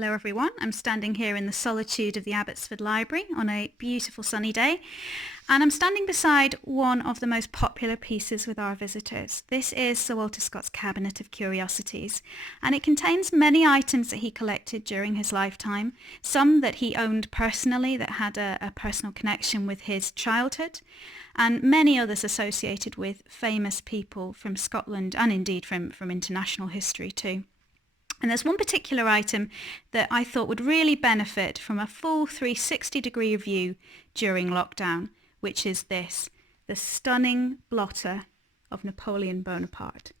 Hello everyone, I'm standing here in the solitude of the Abbotsford Library on a beautiful sunny day, and I'm standing beside one of the most popular pieces with our visitors. This is Sir Walter Scott's Cabinet of Curiosities, and it contains many items that he collected during his lifetime, some that he owned personally that had a personal connection with his childhood, and many others associated with famous people from Scotland and indeed from international history too. And there's one particular item that I thought would really benefit from a full 360-degree view during lockdown, which is this, the stunning blotter of Napoleon Bonaparte.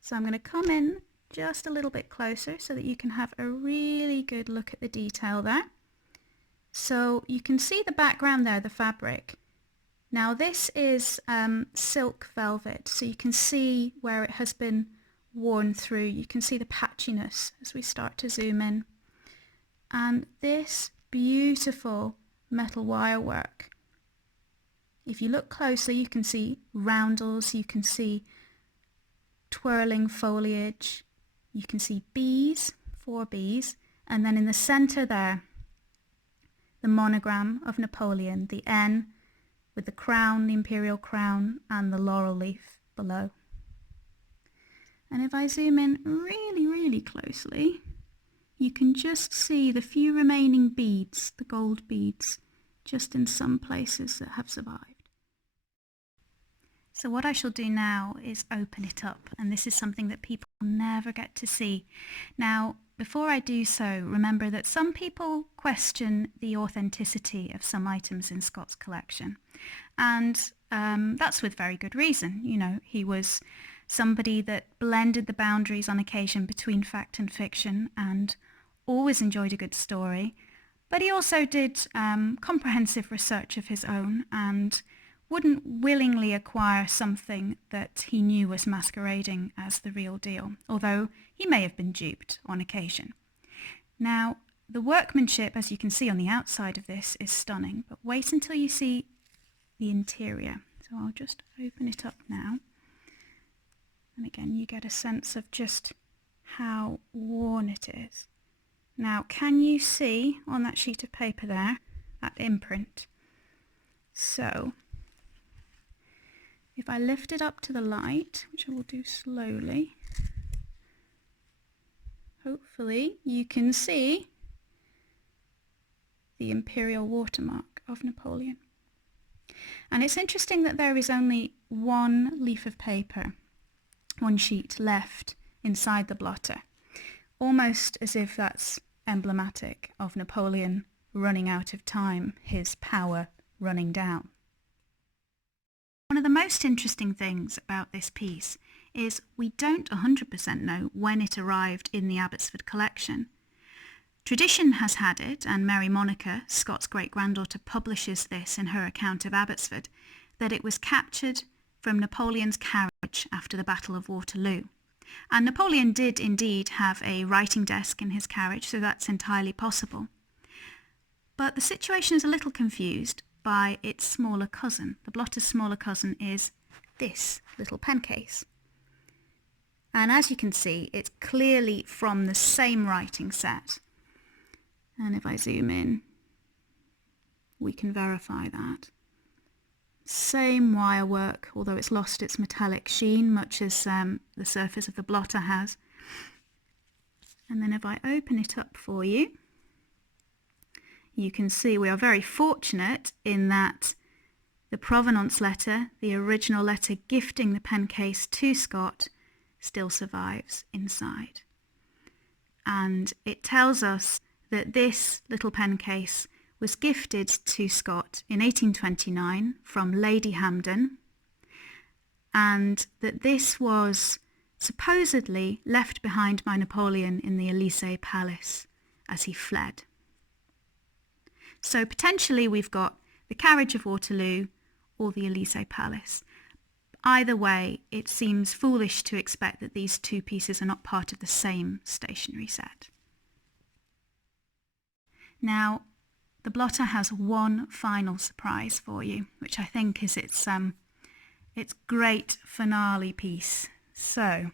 So I'm going to come in just a little bit closer so that you can have a really good look at the detail there. So you can see the background there, the fabric. Now this is silk velvet, so you can see where it has been worn through. You can see the patchiness as we start to zoom in. And this beautiful metal wire work. If you look closely, you can see roundels, you can see twirling foliage, you can see bees, 4 bees, and then in the center there, the monogram of Napoleon, the N with the crown, the imperial crown, and the laurel leaf below. And if I zoom in really, really closely, you can just see the few remaining beads, the gold beads, just in some places that have survived. So what I shall do now is open it up, and this is something that people never get to see. Now, before I do so, remember that some people question the authenticity of some items in Scott's collection, and that's with very good reason. You know, he was somebody that blended the boundaries on occasion between fact and fiction and always enjoyed a good story. But he also did comprehensive research of his own and wouldn't willingly acquire something that he knew was masquerading as the real deal, although he may have been duped on occasion. Now, the workmanship, as you can see on the outside of this, is stunning, but wait until you see the interior. So I'll just open it up now. And again, you get a sense of just how worn it is. Now, can you see on that sheet of paper there, that imprint? So, if I lift it up to the light, which I will do slowly, hopefully you can see the Imperial Watermark of Napoleon. And it's interesting that there is only one leaf of paper, one sheet left inside the blotter, almost as if that's emblematic of Napoleon running out of time, his power running down. One of the most interesting things about this piece is we don't 100% know when it arrived in the Abbotsford collection. Tradition has had it, and Mary Monica, Scott's great-granddaughter, publishes this in her account of Abbotsford, that it was captured from Napoleon's carriage after the Battle of Waterloo. And Napoleon did indeed have a writing desk in his carriage, so that's entirely possible. But the situation is a little confused by its smaller cousin. The blotter's smaller cousin is this little pen case. And as you can see, it's clearly from the same writing set. And if I zoom in, we can verify that. Same wire work, although it's lost its metallic sheen, much as the surface of the blotter has. And then if I open it up for you, you can see we are very fortunate in that the provenance letter, the original letter gifting the pen case to Scott, still survives inside. And it tells us that this little pen case was gifted to Scott in 1829 from Lady Hampden, and that this was supposedly left behind by Napoleon in the Elysee Palace as he fled. So potentially we've got the carriage of Waterloo or the Elysee Palace. Either way, it seems foolish to expect that these two pieces are not part of the same stationery set. Now, the blotter has one final surprise for you, which I think is its great finale piece. So,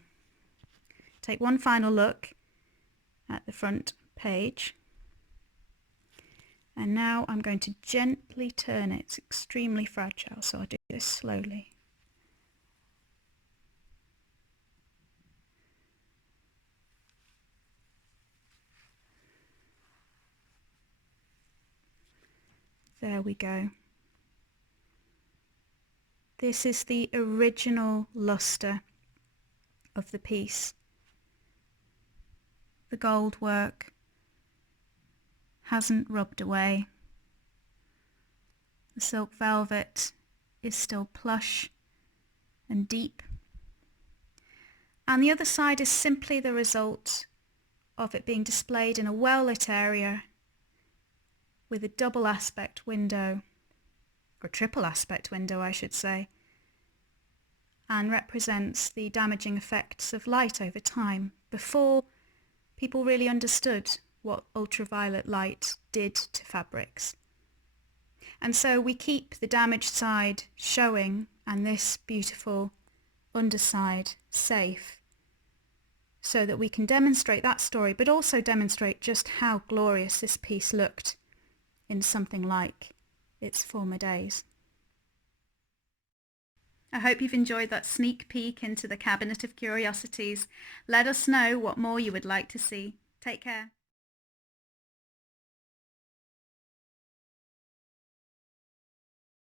take one final look at the front page. And now I'm going to gently turn it. It's extremely fragile, so I'll do this slowly. There we go. This is the original luster of the piece. The gold work hasn't rubbed away. The silk velvet is still plush and deep. And the other side is simply the result of it being displayed in a well-lit area with a double aspect window, or triple aspect window I should say, and represents the damaging effects of light over time before people really understood what ultraviolet light did to fabrics. And so we keep the damaged side showing and this beautiful underside safe so that we can demonstrate that story, but also demonstrate just how glorious this piece looked in something like its former days. I hope you've enjoyed that sneak peek into the Cabinet of Curiosities. Let us know what more you would like to see. Take care.